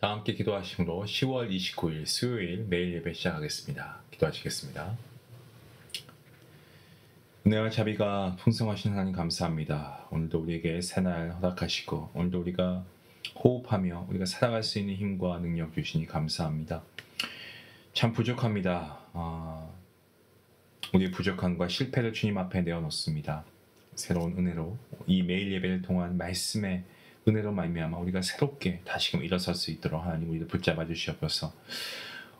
다 함께 기도하심으로 10월 29일 수요일 매일 예배 시작하겠습니다. 기도하시겠습니다. 은혜와 자비가 풍성하신 하나님 감사합니다. 오늘도 우리에게 새날 허락하시고 오늘도 우리가 호흡하며 우리가 살아갈 수 있는 힘과 능력 주시니 감사합니다. 참 부족합니다. 우리의 부족함과 실패를 주님 앞에 내어놓습니다. 새로운 은혜로 이 매일 예배를 통한 말씀의 은혜로 말미암아 우리가 새롭게 다시금 일어설 수 있도록 하나님 우리를 붙잡아 주시옵소서.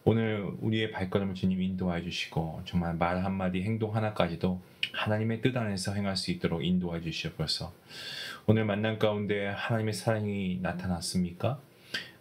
오늘 우리의 발걸음을 주님 인도하여 주시고 정말 말 한마디 행동 하나까지도 하나님의 뜻 안에서 행할 수 있도록 인도하여 주시옵소서. 오늘 만남 가운데 하나님의 사랑이 나타났습니까?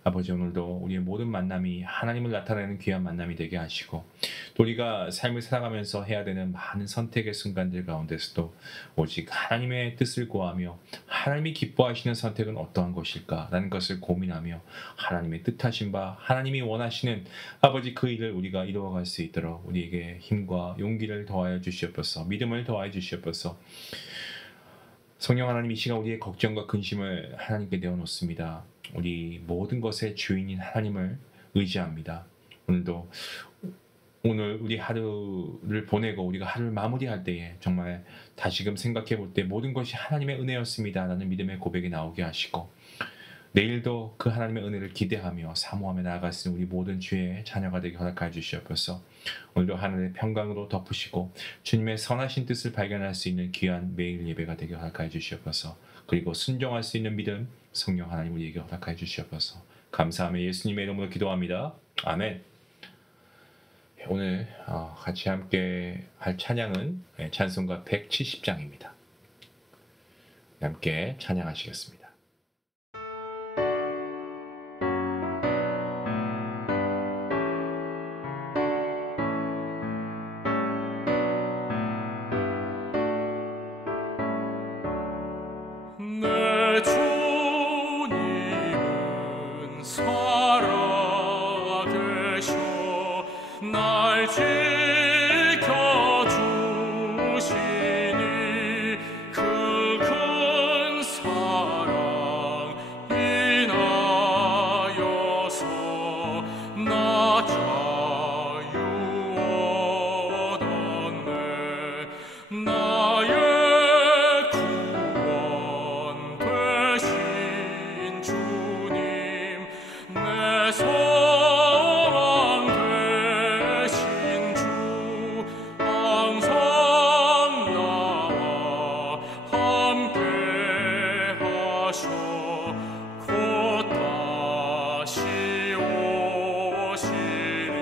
아버지, 오늘도 우리의 모든 만남이 하나님을 나타내는 귀한 만남이 되게 하시고 또 우리가 삶을 살아가면서 해야 되는 많은 선택의 순간들 가운데서도 오직 하나님의 뜻을 구하며 하나님이 기뻐하시는 선택은 어떠한 것일까라는 것을 고민하며 하나님의 뜻하신 바 하나님이 원하시는 아버지 그 일을 우리가 이루어갈 수 있도록 우리에게 힘과 용기를 더하여 주시옵소서. 믿음을 더하여 주시옵소서. 성령 하나님, 이 시간 우리의 걱정과 근심을 하나님께 내어놓습니다. 우리 모든 것의 주인인 하나님을 의지합니다. 오늘 우리 하루를 보내고 우리가 하루를 마무리할 때에 정말 다시금 생각해 볼 때 모든 것이 하나님의 은혜였습니다 라는 믿음의 고백이 나오게 하시고 내일도 그 하나님의 은혜를 기대하며 사모하며 나아갈 수 있는 우리 모든 주의 자녀가 되게 허락하여 주시옵소서. 오늘도 하늘의 평강으로 덮으시고 주님의 선하신 뜻을 발견할 수 있는 귀한 매일 예배가 되게 허락하여 주시옵소서. 그리고 순종할 수 있는 믿음 성령 하나님 우리에게 허락하여 주시옵소서. 감사하며 예수님의 이름으로 기도합니다. 아멘. 오늘 같이 함께 할 찬양은 찬송가 170장입니다. 함께 찬양하시겠습니다. 내 주님은 살아계셔 날 지켜주시니 그 큰 사랑 인하여서 나 자유 얻었네. 나의 구원 되신 주님, 내 소망 되신 주, 항상 나와 함께 하셔 곧 다시 오시리.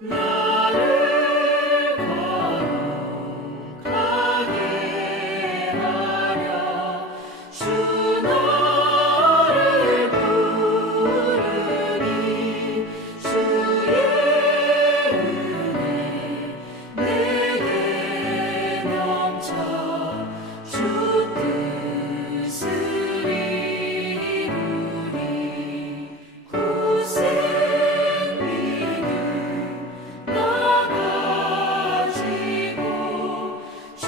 나를 거룩하게 하려 주 너를 부르니 주의 은혜 내게 넘쳐 주 뜻을 이루니 고생 믿음 나 가지고 주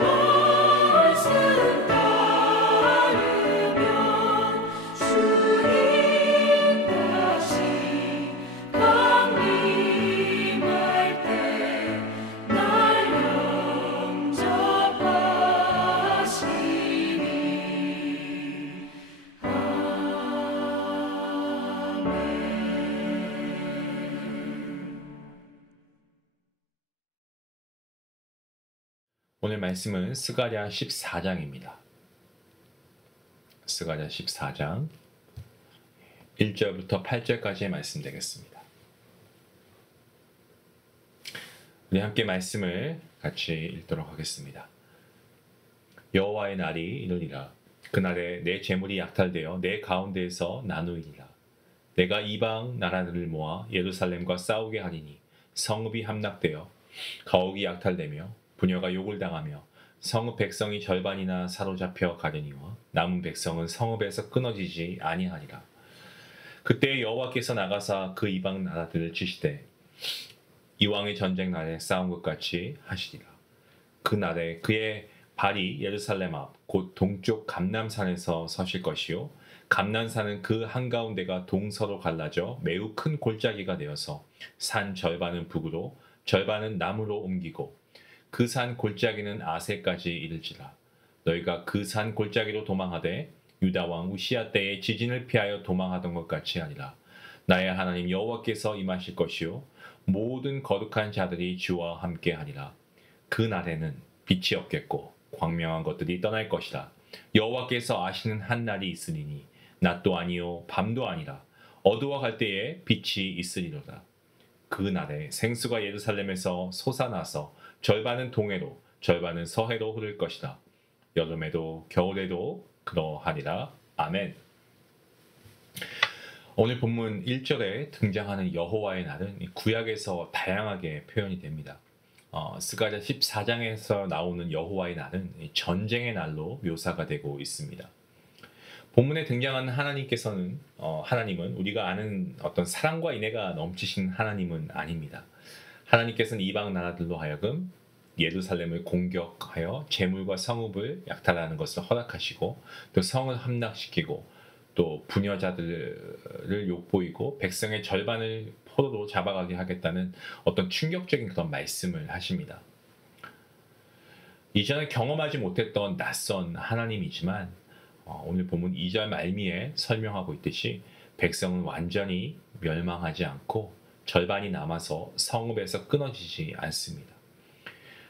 말씀 따르면 주님 다시 강림할 때 날 영접하시리. 아멘. 오늘 말씀은 스가랴 14장입니다. 스가랴 14장 1절부터 8절까지의 말씀 되겠습니다. 우리 함께 말씀을 같이 읽도록 하겠습니다. 여호와의 날이 이르리라. 그날에 내 재물이 약탈되어 내 가운데에서 나누이리라. 내가 이방 나라들을 모아 예루살렘과 싸우게 하리니 성읍이 함락되어 가옥이 약탈되며 부녀가 욕을 당하며 성읍 백성이 절반이나 사로잡혀 가려니와 남은 백성은 성읍에서 끊어지지 아니하리라. 그때 여호와께서 나가사 그 이방 나라들을 치시되 이왕의 전쟁 날에 싸운 것 같이 하시리라. 그 날에 그의 발이 예루살렘 앞 곧 동쪽 감람산에서 서실 것이요 감람산은 그 한가운데가 동서로 갈라져 매우 큰 골짜기가 되어서 산 절반은 북으로 절반은 남으로 옮기고 그 산 골짜기는 아세까지 이르지라. 너희가 그 산 골짜기로 도망하되 유다 왕 우시야 때에 지진을 피하여 도망하던 것 같이 아니라. 나의 하나님 여호와께서 임하실 것이요 모든 거룩한 자들이 주와 함께 하리라. 그 날에는 빛이 없겠고 광명한 것들이 떠날 것이라. 여호와께서 아시는 한 날이 있으리니 낮도 아니요 밤도 아니라 어두워갈 때에 빛이 있으리로다. 그 날에 생수가 예루살렘에서 솟아나서 절반은 동해로 절반은 서해로 흐를 것이다. 여름에도 겨울에도 그러하리라. 아멘. 오늘 본문 1절에 등장하는 여호와의 날은 구약에서 다양하게 표현이 됩니다. 스가랴 14장에서 나오는 여호와의 날은 전쟁의 날로 묘사가 되고 있습니다. 본문에 등장하는 하나님은 우리가 아는 어떤 사랑과 인애가 넘치신 하나님은 아닙니다. 하나님께서는 이방 나라들로 하여금 예루살렘을 공격하여 재물과 성읍을 약탈하는 것을 허락하시고 또 성을 함락시키고 또 부녀자들을 욕보이고 백성의 절반을 포로로 잡아가게 하겠다는 어떤 충격적인 그런 말씀을 하십니다. 이전에 경험하지 못했던 낯선 하나님이지만 오늘 본문 2절 말미에 설명하고 있듯이 백성은 완전히 멸망하지 않고 절반이 남아서 성읍에서 끊어지지 않습니다.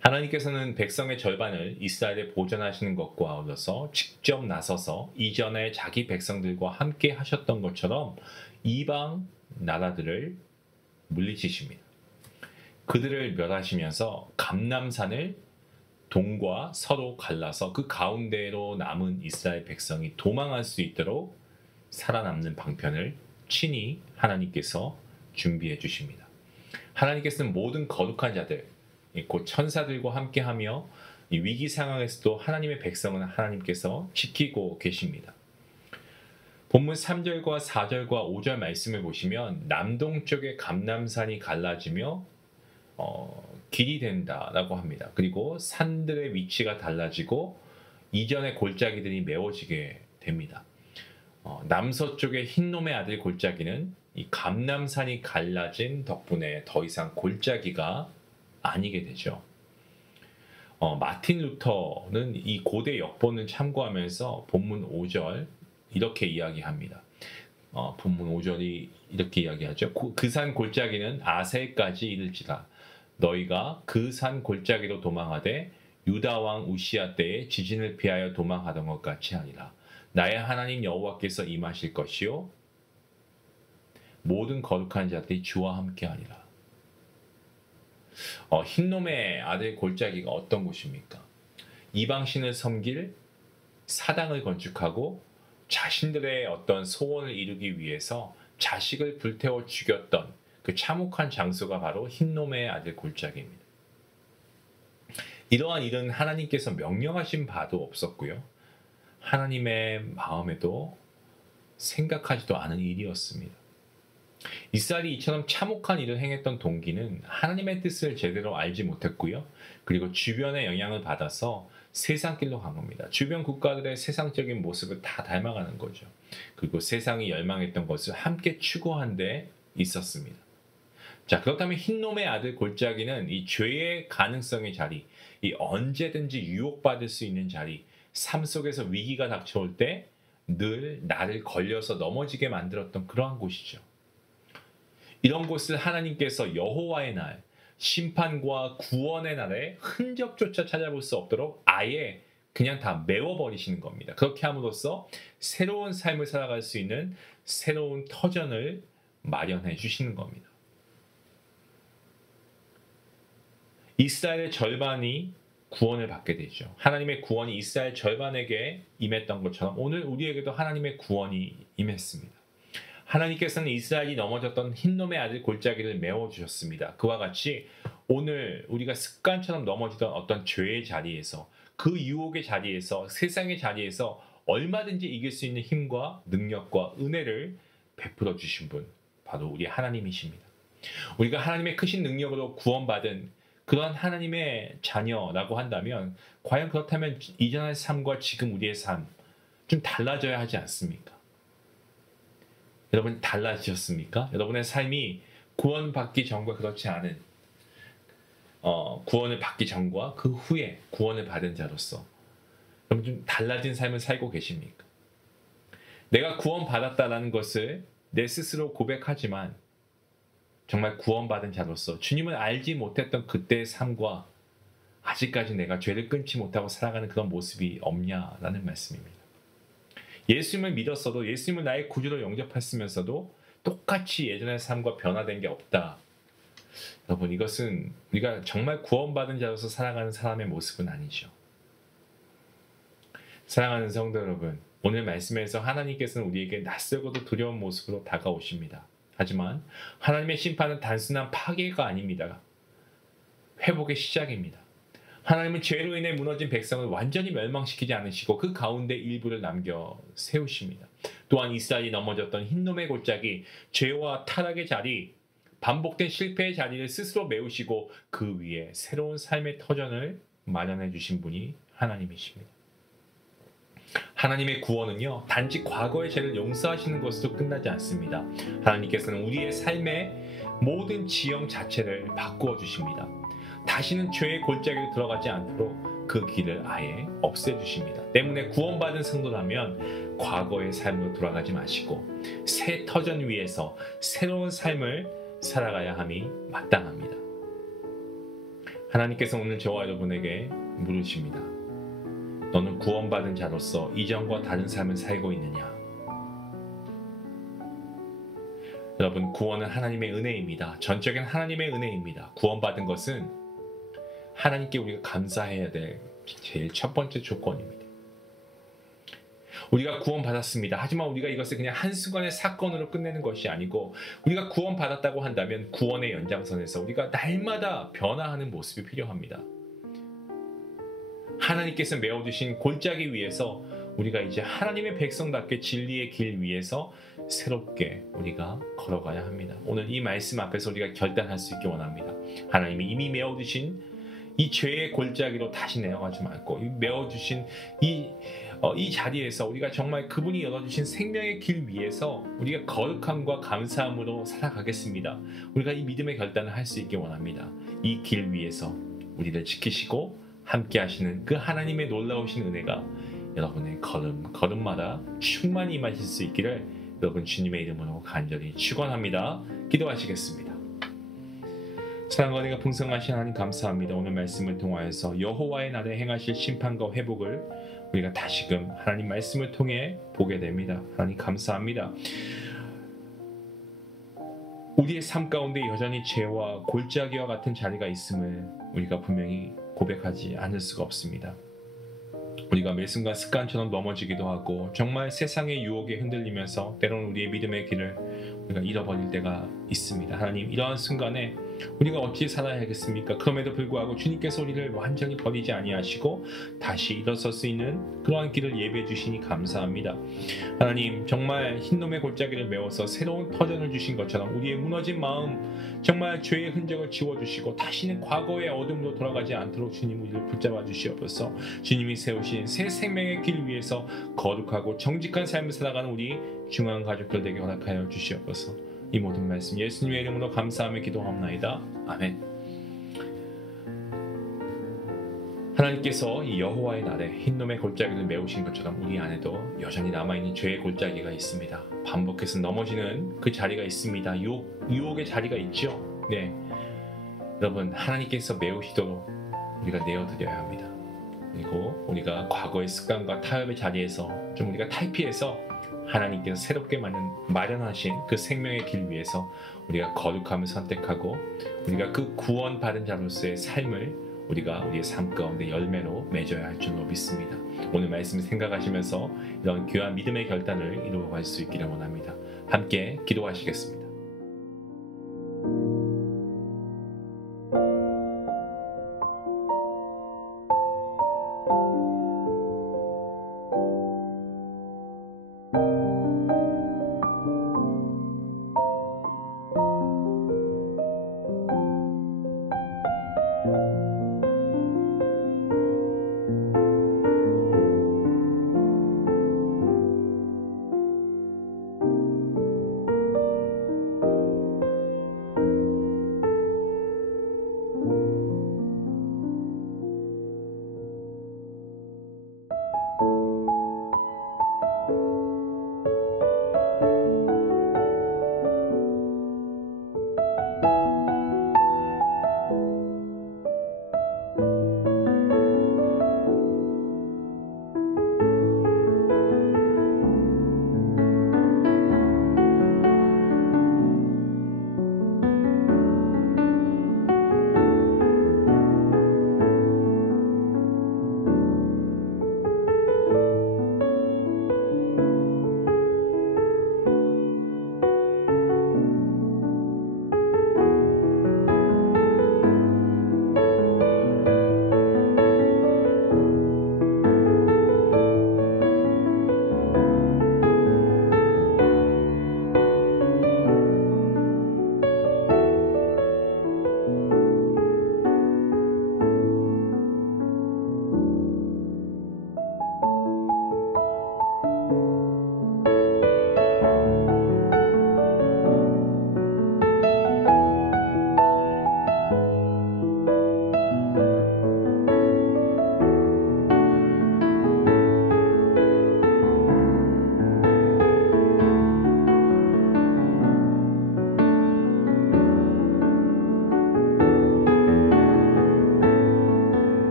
하나님께서는 백성의 절반을 이스라엘에 보존하시는 것과 아울러서 직접 나서서 이전에 자기 백성들과 함께 하셨던 것처럼 이방 나라들을 물리치십니다. 그들을 멸하시면서 감람산을 동과 서로 갈라서 그 가운데로 남은 이스라엘 백성이 도망할 수 있도록 살아남는 방편을 친히 하나님께서 준비해 주십니다. 하나님께서는 모든 거룩한 자들, 곧 천사들과 함께하며 이 위기 상황에서도 하나님의 백성은 하나님께서 지키고 계십니다. 본문 3절과 4절과 5절 말씀을 보시면 남동쪽의 감람산이 갈라지며 길이 된다라고 합니다. 그리고 산들의 위치가 달라지고 이전의 골짜기들이 메워지게 됩니다. 남서쪽의 흰놈의 아들 골짜기는 이 감람산이 갈라진 덕분에 더 이상 골짜기가 아니게 되죠. 마틴 루터는 이 고대 역본을 참고하면서 본문 5절 이렇게 이야기합니다. 본문 5절이 이렇게 이야기하죠. 그 산 골짜기는 아셀까지 이를지라. 너희가 그 산 골짜기로 도망하되 유다 왕 우시야 때에 지진을 피하여 도망하던 것 같이 하리라. 나의 하나님 여호와께서 임하실 것이요 모든 거룩한 자들이 주와 함께 하리라. 흰놈의 아들 골짜기가 어떤 곳입니까? 이방신을 섬길 사당을 건축하고 자신들의 어떤 소원을 이루기 위해서 자식을 불태워 죽였던 그 참혹한 장소가 바로 흰놈의 아들 골짜기입니다. 이러한 일은 하나님께서 명령하신 바도 없었고요. 하나님의 마음에도 생각하지도 않은 일이었습니다. 이스라엘이 이처럼 참혹한 일을 행했던 동기는 하나님의 뜻을 제대로 알지 못했고요. 그리고 주변의 영향을 받아서 세상길로 간 겁니다. 주변 국가들의 세상적인 모습을 다 닮아가는 거죠. 그리고 세상이 열망했던 것을 함께 추구한 데 있었습니다. 자, 그렇다면 흰놈의 아들 골짜기는 이 죄의 가능성의 자리, 이 언제든지 유혹받을 수 있는 자리, 삶 속에서 위기가 닥쳐올 때 늘 나를 걸려서 넘어지게 만들었던 그러한 곳이죠. 이런 곳을 하나님께서 여호와의 날, 심판과 구원의 날에 흔적조차 찾아볼 수 없도록 아예 그냥 다 메워버리시는 겁니다. 그렇게 함으로써 새로운 삶을 살아갈 수 있는 새로운 터전을 마련해 주시는 겁니다. 이스라엘의 절반이 구원을 받게 되죠. 하나님의 구원이 이스라엘 절반에게 임했던 것처럼 오늘 우리에게도 하나님의 구원이 임했습니다. 하나님께서는 이스라엘이 넘어졌던 흰놈의 아들 골짜기를 메워주셨습니다. 그와 같이 오늘 우리가 습관처럼 넘어지던 어떤 죄의 자리에서 그 유혹의 자리에서 세상의 자리에서 얼마든지 이길 수 있는 힘과 능력과 은혜를 베풀어 주신 분 바로 우리 하나님이십니다. 우리가 하나님의 크신 능력으로 구원받은 그런 하나님의 자녀라고 한다면 과연 그렇다면 이전의 삶과 지금 우리의 삶 좀 달라져야 하지 않습니까? 여러분 달라지셨습니까? 여러분의 삶이 구원받기 전과 그렇지 않은 구원을 받기 전과 그 후에 구원을 받은 자로서 여러분 좀 달라진 삶을 살고 계십니까? 내가 구원받았다라는 것을 내 스스로 고백하지만 정말 구원받은 자로서 주님을 알지 못했던 그때의 삶과 아직까지 내가 죄를 끊지 못하고 살아가는 그런 모습이 없냐라는 말씀입니다. 예수님을 믿었어도 예수님을 나의 구주로 영접했으면서도 똑같이 예전의 삶과 변화된 게 없다. 여러분 이것은 우리가 정말 구원받은 자로서 살아가는 사람의 모습은 아니죠. 사랑하는 성도 여러분, 오늘 말씀에서 하나님께서는 우리에게 낯설고도 두려운 모습으로 다가오십니다. 하지만 하나님의 심판은 단순한 파괴가 아닙니다. 회복의 시작입니다. 하나님은 죄로 인해 무너진 백성을 완전히 멸망시키지 않으시고 그 가운데 일부를 남겨 세우십니다. 또한 이스라엘이 넘어졌던 흰놈의 골짜기, 죄와 타락의 자리, 반복된 실패의 자리를 스스로 메우시고 그 위에 새로운 삶의 터전을 마련해 주신 분이 하나님이십니다. 하나님의 구원은요, 단지 과거의 죄를 용서하시는 것으로 끝나지 않습니다. 하나님께서는 우리의 삶의 모든 지형 자체를 바꾸어 주십니다. 다시는 죄의 골짜기로 들어가지 않도록 그 길을 아예 없애주십니다. 때문에 구원받은 성도라면 과거의 삶으로 돌아가지 마시고 새 터전 위에서 새로운 삶을 살아가야 함이 마땅합니다. 하나님께서 오늘 저와 여러분에게 물으십니다. 너는 구원받은 자로서 이전과 다른 삶을 살고 있느냐? 여러분, 구원은 하나님의 은혜입니다. 전적인 하나님의 은혜입니다. 구원받은 것은 하나님께 우리가 감사해야 될 제일 첫 번째 조건입니다. 우리가 구원받았습니다. 하지만 우리가 이것을 그냥 한순간의 사건으로 끝내는 것이 아니고 우리가 구원받았다고 한다면 구원의 연장선에서 우리가 날마다 변화하는 모습이 필요합니다. 하나님께서 메워주신 골짜기 위에서 우리가 이제 하나님의 백성답게 진리의 길 위에서 새롭게 우리가 걸어가야 합니다. 오늘 이 말씀 앞에서 우리가 결단할 수 있게 원합니다. 하나님이 이미 메워주신 이 죄의 골짜기로 다시 내려가지 말고 메워주신 이 자리에서 우리가 정말 그분이 열어주신 생명의 길 위에서 우리가 거룩함과 감사함으로 살아가겠습니다. 우리가 이 믿음의 결단을 할 수 있게 원합니다. 이 길 위에서 우리를 지키시고 함께 하시는 그 하나님의 놀라우신 은혜가 여러분의 걸음마다 충만히 임하실 수 있기를 여러분 주님의 이름으로 간절히 축원합니다. 기도하시겠습니다. 사랑과 은혜가 풍성하신 하나님 감사합니다. 오늘 말씀을 통하여서 여호와의 날에 행하실 심판과 회복을 우리가 다시금 하나님 말씀을 통해 보게 됩니다. 하나님 감사합니다. 우리의 삶 가운데 여전히 죄와 골짜기와 같은 자리가 있음을 우리가 분명히 고백하지 않을 수가 없습니다. 우리가 매 순간 습관처럼 넘어지기도 하고 정말 세상의 유혹에 흔들리면서 때로는 우리의 믿음의 길을 우리가 잃어버릴 때가 있습니다. 하나님, 이러한 순간에 우리가 어찌 살아야겠습니까? 그럼에도 불구하고 주님께서 우리를 완전히 버리지 아니하시고 다시 일어설 수 있는 그러한 길을 예배해 주시니 감사합니다. 하나님, 정말 흰놈의 골짜기를 메워서 새로운 터전을 주신 것처럼 우리의 무너진 마음, 정말 죄의 흔적을 지워주시고 다시는 과거의 어둠으로 돌아가지 않도록 주님 우리를 붙잡아 주시옵소서. 주님이 세우신 새 생명의 길 위에서 거룩하고 정직한 삶을 살아가는 우리 중앙 가족들 되게 허락하여 주시옵소서. 이 모든 말씀 예수님의 이름으로 감사하며 기도하옵나이다. 아멘. 하나님께서 이 여호와의 날에 흰놈의 골짜기를 메우신 것처럼 우리 안에도 여전히 남아있는 죄의 골짜기가 있습니다. 반복해서 넘어지는 그 자리가 있습니다. 유혹의 자리가 있죠. 네, 여러분, 하나님께서 메우시도록 우리가 내어드려야 합니다. 그리고 우리가 과거의 습관과 타협의 자리에서 좀 우리가 탈피해서 하나님께서 새롭게 마련하신 그 생명의 길 위에서 우리가 거룩함을 선택하고 우리가 그 구원받은 자로서의 삶을 우리가 우리의 삶 가운데 열매로 맺어야 할 줄로 믿습니다. 오늘 말씀을 생각하시면서 이런 귀한 믿음의 결단을 이루어갈 수 있기를 원합니다. 함께 기도하시겠습니다.